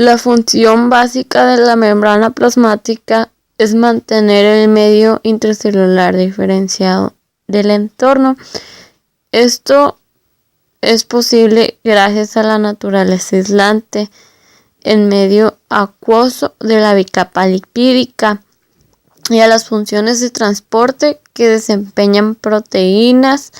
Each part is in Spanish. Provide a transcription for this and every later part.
La función básica de la membrana plasmática es mantener el medio intracelular diferenciado del entorno. Esto es posible gracias a la naturaleza aislante en medio acuoso de la bicapa lipídica y a las funciones de transporte que desempeñan proteínas.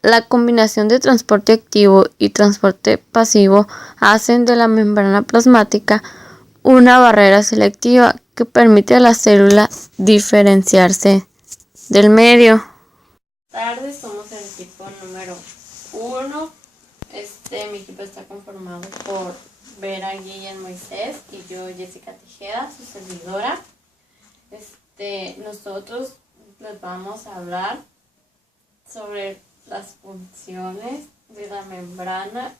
La combinación de transporte activo y transporte pasivo hacen de la membrana plasmática una barrera selectiva que permite a la célula diferenciarse del medio. Tarde, somos el equipo número 1. Mi equipo está conformado por Vera Guillén Moisés y yo, Jessica Tejeda, su servidora. Nosotros les vamos a hablar sobre las funciones de la membrana,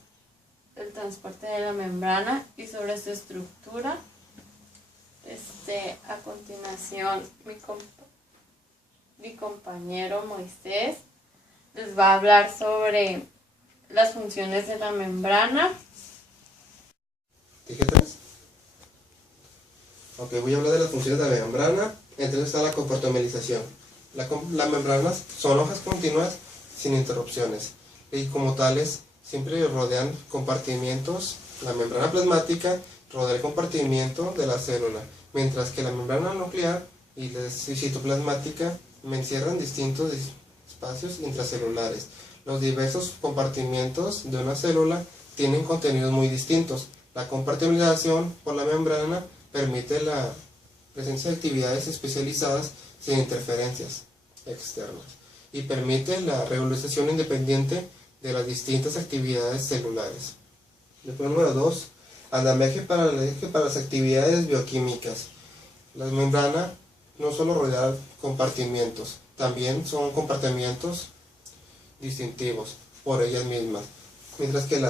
el transporte de la membrana y sobre su estructura. A continuación, mi compañero Moisés les va a hablar sobre las funciones de la membrana. ¿Etiquetas? Ok, voy a hablar de las funciones de la membrana. Entre ellas está la compartimentalización. Las membranas son hojas continuas sin interrupciones y como tales siempre rodean compartimientos. La membrana plasmática rodea el compartimiento de la célula, mientras que la membrana nuclear y la citoplasmática encierran distintos espacios intracelulares. Los diversos compartimientos de una célula tienen contenidos muy distintos. La compartimentalización por la membrana permite la presencia de actividades especializadas sin interferencias externas y permite la regularización independiente de las distintas actividades celulares. Después, número 2, andamiaje para las actividades bioquímicas. La membrana no solo rodea compartimientos, también son compartimientos distintivos por ellas mismas. Mientras que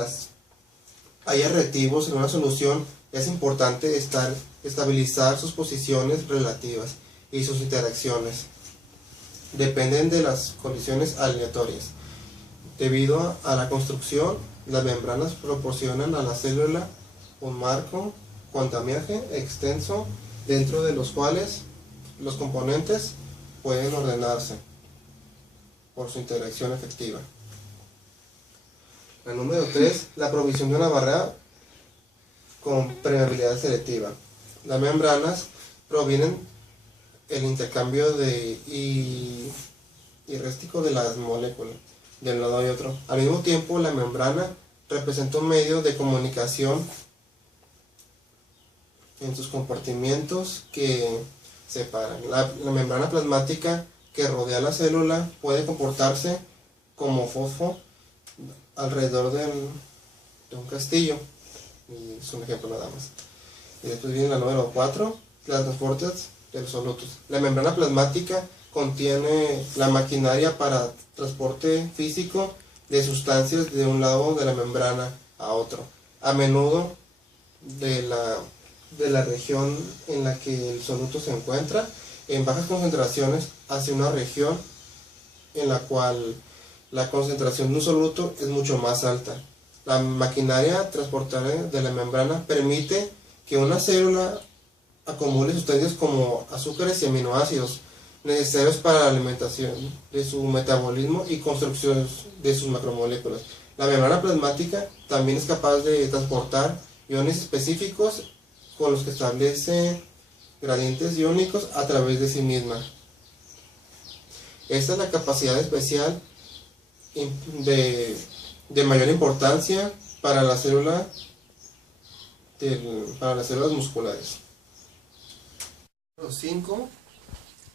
haya reactivos en una solución, es importante estabilizar sus posiciones relativas y sus interacciones. Dependen de las condiciones aleatorias. Debido a la construcción, las membranas proporcionan a la célula un marco con andamiaje extenso, dentro de los cuales los componentes pueden ordenarse por su interacción efectiva. La número 3, la provisión de una barrera con permeabilidad selectiva. Las membranas provienen el intercambio irréstico de las moléculas de un lado y otro. Al mismo tiempo, la membrana representa un medio de comunicación en sus compartimientos que separan. La membrana plasmática que rodea la célula puede comportarse como fosfo alrededor de un castillo, y es un ejemplo nada más. Y después viene la número 4, las transportes de los solutos. La membrana plasmática contiene la maquinaria para transporte físico de sustancias de un lado de la membrana a otro, a menudo de la región en la que el soluto se encuentra, en bajas concentraciones, hacia una región en la cual la concentración de un soluto es mucho más alta. La maquinaria transportadora de la membrana permite que una célula acumule sustancias como azúcares y aminoácidos necesarios para la alimentación de su metabolismo y construcción de sus macromoléculas. La membrana plasmática también es capaz de transportar iones específicos con los que establece gradientes iónicos a través de sí misma. Esta es la capacidad especial de mayor importancia para la célula para las células musculares. Número 5.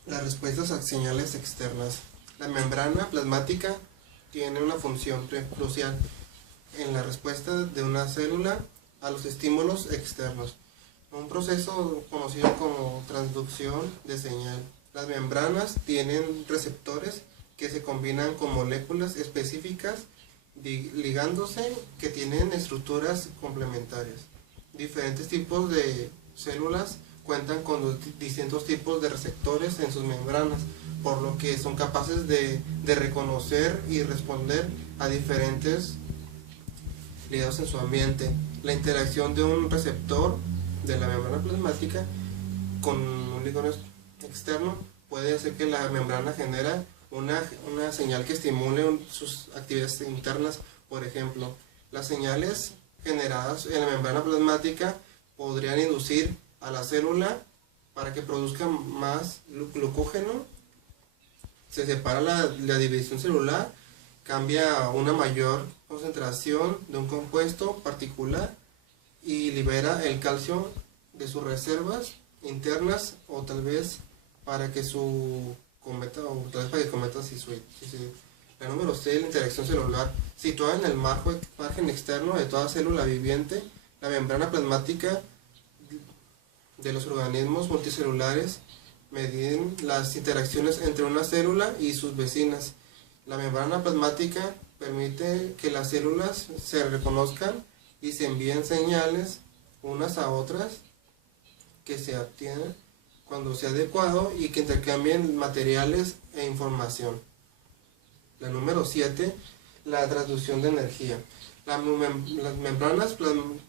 Las respuestas a señales externas. La membrana plasmática tiene una función crucial en la respuesta de una célula a los estímulos externos, un proceso conocido como transducción de señal. Las membranas tienen receptores que se combinan con moléculas específicas ligándose, que tienen estructuras complementarias. Diferentes tipos de células cuentan con distintos tipos de receptores en sus membranas, por lo que son capaces de reconocer y responder a diferentes ligados en su ambiente. La interacción de un receptor de la membrana plasmática con un ligero externo puede hacer que la membrana genere una señal que estimule sus actividades internas. Por ejemplo, las señales generadas en la membrana plasmática podrían inducir a la célula para que produzca más glucógeno. Se separa la división celular, cambia a una mayor concentración de un compuesto particular y libera el calcio de sus reservas internas, o tal vez para que cometa La número 6, la interacción celular. Situada en el margen externo de toda célula viviente, la membrana plasmática de los organismos multicelulares miden las interacciones entre una célula y sus vecinas. La membrana plasmática permite que las células se reconozcan y se envíen señales unas a otras que se obtienen cuando sea adecuado y que intercambien materiales e información. La número 7, la transducción de energía. Las membranas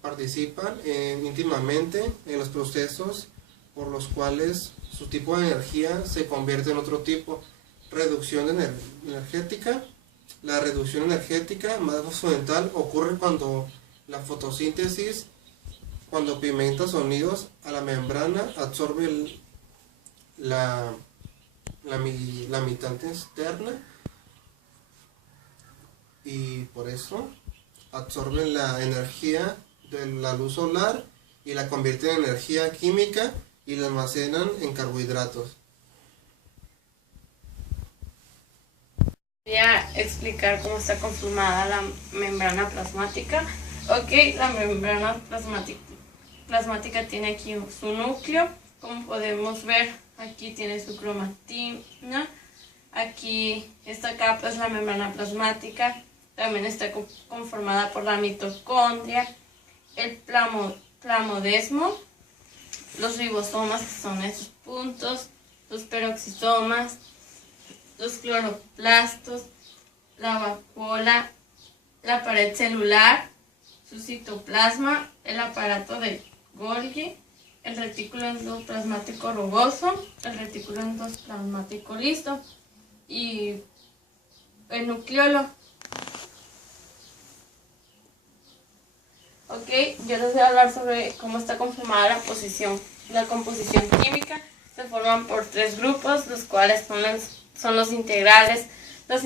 participan íntimamente en los procesos por los cuales su tipo de energía se convierte en otro tipo. Reducción energética. La reducción energética más fundamental ocurre cuando la fotosíntesis, cuando pigmenta sonidos a la membrana, absorbe la mitad externa y por eso absorben la energía de la luz solar y la convierten en energía química y la almacenan en carbohidratos. Voy a explicar cómo está conformada la membrana plasmática. Ok, la membrana plasmática tiene aquí su núcleo. Como podemos ver, aquí tiene su cromatina. Aquí esta capa es la membrana plasmática. También está conformada por la mitocondria, el plasmodesmo, los ribosomas, que son esos puntos, los peroxisomas, los cloroplastos, la vacuola, la pared celular, su citoplasma, el aparato de Golgi, el retículo endoplasmático rugoso, el retículo endoplasmático liso y el nucleolo. Ok, yo les voy a hablar sobre cómo está conformada la composición química. Se forman por 3 grupos, los cuales son los integrales. Los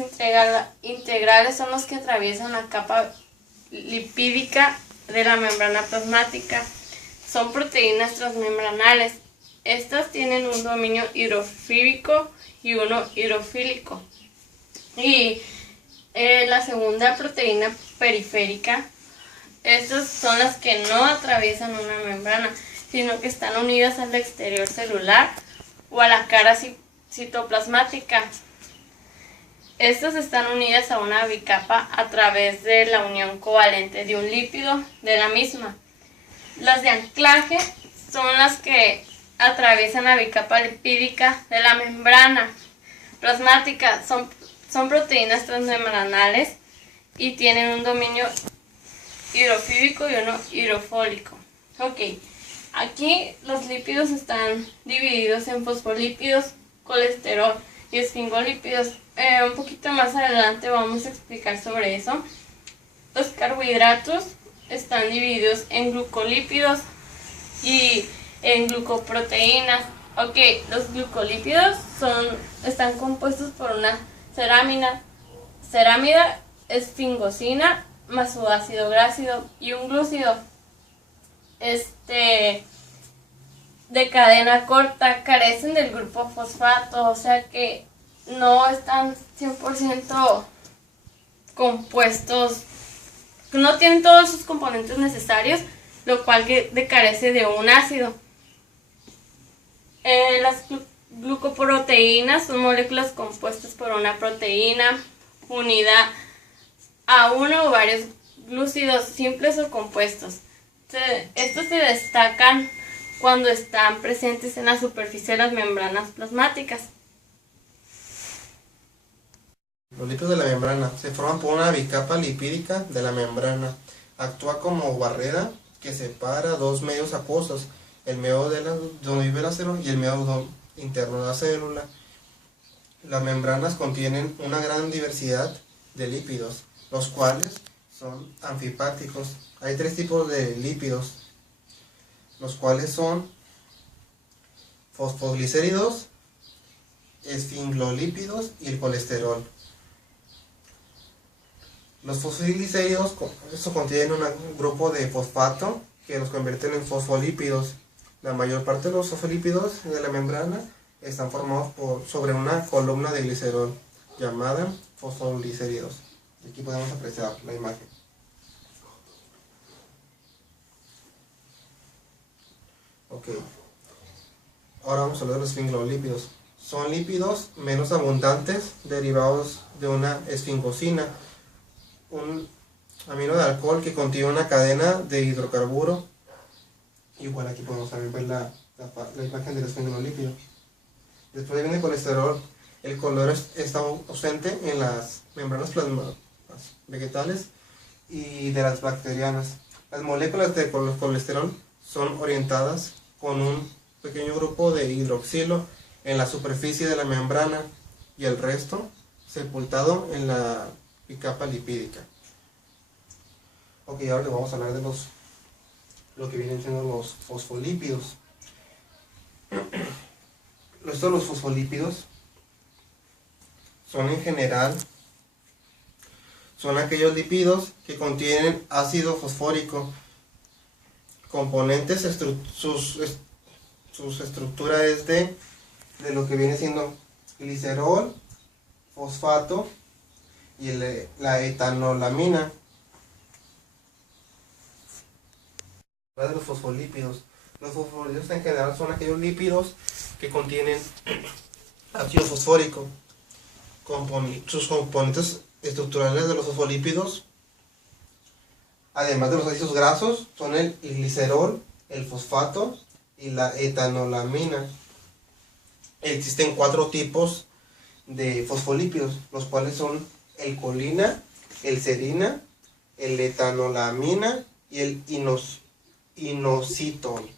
integrales son los que atraviesan la capa lipídica de la membrana plasmática. Son proteínas transmembranales. Estas tienen un dominio hidrofílico y uno hidrofílico. Y la segunda proteína periférica, estas son las que no atraviesan una membrana, sino que están unidas al exterior celular o a la cara citoplasmática. Estas están unidas a una bicapa a través de la unión covalente de un lípido de la misma. Las de anclaje son las que atraviesan la bicapa lipídica de la membrana plasmática. Son proteínas transmembranales y tienen un dominio hidrofílico y uno hidrofólico. Ok, aquí los lípidos están divididos en fosfolípidos, colesterol y esfingolípidos. Un poquito más adelante vamos a explicar sobre eso. Los carbohidratos están divididos en glucolípidos y en glucoproteínas. Ok, los glucolípidos están compuestos por una ceramida, esfingosina, más su ácido grácido y un glúcido de cadena corta. Carecen del grupo fosfato, o sea que no están 100% compuestos, no tienen todos sus componentes necesarios, lo cual carece de un ácido. Las glucoproteínas son moléculas compuestas por una proteína unida a uno o varios glúcidos simples o compuestos. Estos se destacan cuando están presentes en la superficie de las membranas plasmáticas. Los lípidos de la membrana se forman por una bicapa lipídica de la membrana. Actúa como barrera que separa dos medios acuosos, el medio donde vive la célula y el medio interno de la célula. Las membranas contienen una gran diversidad de lípidos, los cuales son anfipáticos. Hay tres tipos de lípidos, los cuales son fosfoglicéridos, esfingolípidos y el colesterol. Los fosfoglicéridos contienen un grupo de fosfato que los convierten en fosfolípidos. La mayor parte de los fosfolípidos de la membrana están formados sobre una columna de glicerol llamada fosfoglicéridos. Aquí podemos apreciar la imagen. Ok. Ahora vamos a hablar de los esfingolípidos. Son lípidos menos abundantes derivados de una esfingosina, un amino de alcohol que contiene una cadena de hidrocarburo. Igual aquí podemos ver la imagen del esfingolípido. Después viene el colesterol. El color está ausente en las membranas plasmáticas vegetales y de las bacterianas. Las moléculas de colesterol son orientadas con un pequeño grupo de hidroxilo en la superficie de la membrana y el resto sepultado en la capa lipídica. Ok, ahora le vamos a hablar de lo que vienen siendo los fosfolípidos. Los fosfolípidos son en general aquellos lípidos que contienen ácido fosfórico. Componentes, su estructura es de lo que viene siendo glicerol, fosfato y la etanolamina. De los fosfolípidos. Los fosfolípidos en general son aquellos lípidos que contienen ácido fosfórico. Sus componentes estructurales de los fosfolípidos, además de los ácidos grasos, son el glicerol, el fosfato y la etanolamina. Existen 4 tipos de fosfolípidos, los cuales son el colina, el serina, el etanolamina y el inositol.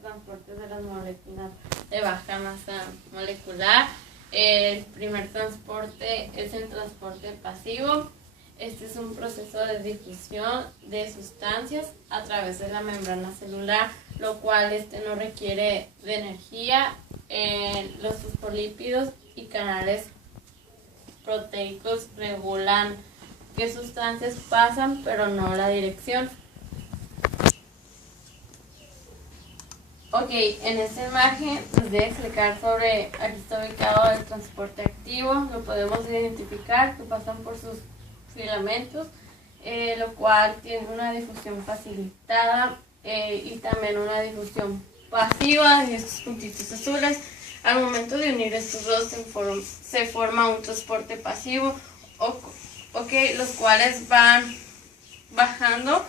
Transporte de las moléculas de baja masa molecular. El primer transporte es el transporte pasivo. Este es un proceso de difusión de sustancias a través de la membrana celular, lo cual no requiere de energía. Los fosfolípidos y canales proteicos regulan qué sustancias pasan, pero no la dirección. Ok, en esta imagen les voy a explicar sobre, aquí está ubicado el transporte activo. Lo podemos identificar que pasan por sus filamentos, lo cual tiene una difusión facilitada y también una difusión pasiva de estos puntitos azules. Al momento de unir estos dos se forma un transporte pasivo, los cuales van bajando.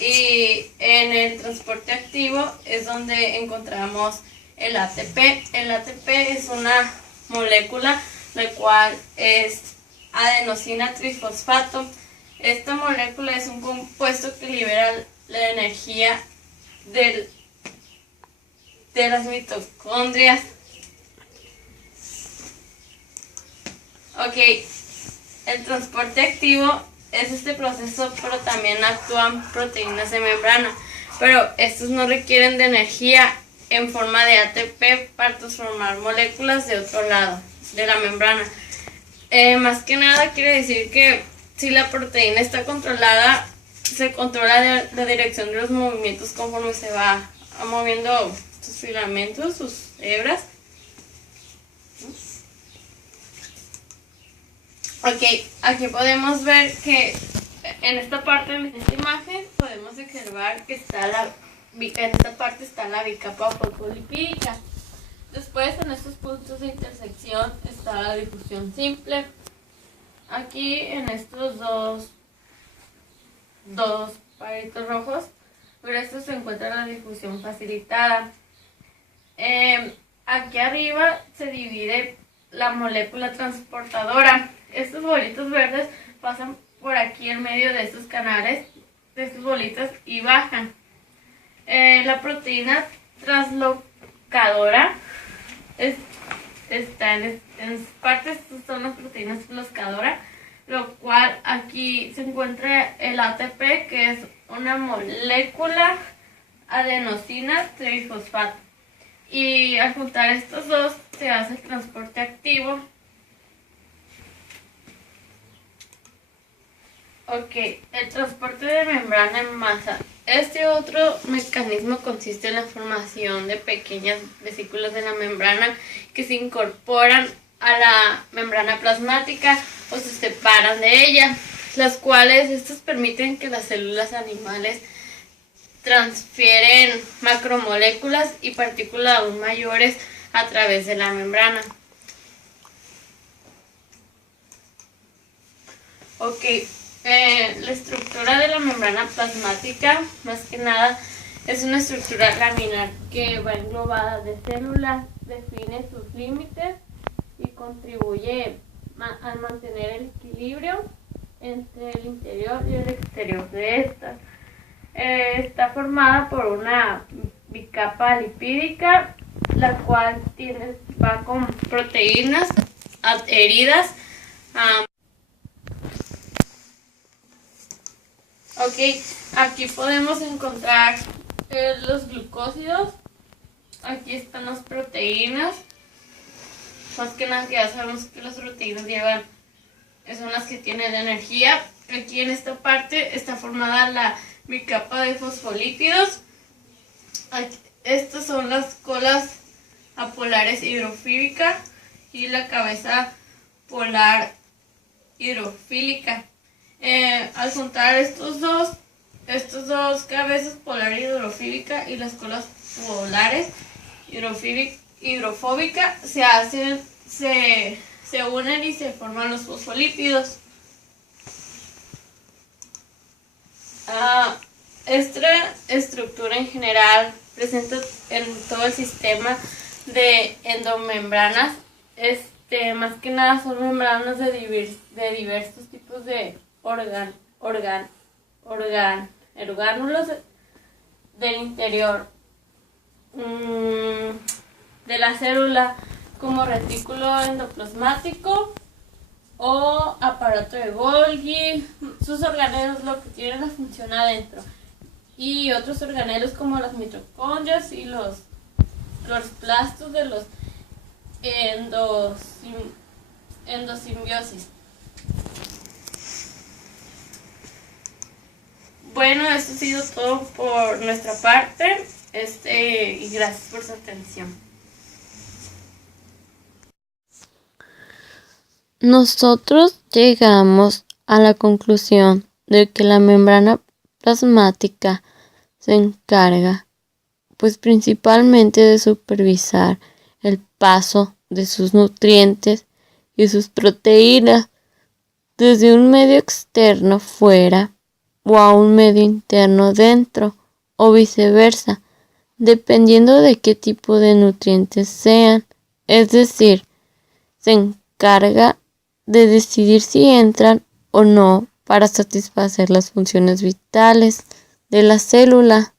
Y en el transporte activo es donde encontramos el ATP. El ATP es una molécula la cual es adenosina trifosfato. Esta molécula es un compuesto que libera la energía de las mitocondrias. Ok, el transporte activo es este proceso, pero también actúan proteínas de membrana, pero estos no requieren de energía en forma de ATP para transformar moléculas de otro lado de la membrana. Más que nada quiere decir que si la proteína está controlada, se controla la dirección de los movimientos conforme se va moviendo sus filamentos, sus hebras. Ok, aquí podemos ver que en esta parte de esta imagen podemos observar que en esta parte está la bicapa fosfolipídica. Después, en estos puntos de intersección está la difusión simple. Aquí en estos dos palitos rojos, por esto se encuentra la difusión facilitada. Aquí arriba se divide la molécula transportadora. Estos bolitos verdes pasan por aquí en medio de estos canales de sus bolitas y bajan. La proteína translocadora está en partes, son las proteínas translocadora, lo cual aquí se encuentra el ATP, que es una molécula adenosina trifosfato. Y al juntar estos dos se hace el transporte activo. Ok, el transporte de membrana en masa. Este otro mecanismo consiste en la formación de pequeñas vesículas de la membrana que se incorporan a la membrana plasmática o se separan de ella, las cuales estas permiten que las células animales transfieren macromoléculas y partículas aún mayores a través de la membrana. Ok, la estructura de la membrana plasmática, más que nada, es una estructura laminar que va englobada de células, define sus límites y contribuye al mantener el equilibrio entre el interior y el exterior de esta. Está formada por una bicapa lipídica, la cual va con proteínas adheridas. Ok, aquí podemos encontrar los glucósidos. Aquí están las proteínas. Más que nada, que ya sabemos que las proteínas son las que tienen energía. Aquí en esta parte está formada la bicapa de fosfolípidos. Estas son las colas apolares hidrofílica y la cabeza polar hidrofílica. Al juntar estos dos cabezas polar hidrofílica y las colas polares hidrofóbica se unen y se forman los fosfolípidos. Esta estructura en general presente en todo el sistema de endomembranas. Más que nada son membranas de diversos tipos de orgánulos del interior de la célula, como retículo endoplasmático o aparato de Golgi. Sus organelos lo que tienen la función adentro, y otros organelos como las mitocondrias y los cloroplastos de los endosimbiosis. Bueno, esto ha sido todo por nuestra parte, y gracias por su atención. Nosotros llegamos a la conclusión de que la membrana plasmática se encarga, pues principalmente de supervisar el paso de sus nutrientes y sus proteínas desde un medio externo fuera o a un medio interno dentro, o viceversa, dependiendo de qué tipo de nutrientes sean. Es decir, se encarga de decidir si entran o no para satisfacer las funciones vitales de la célula.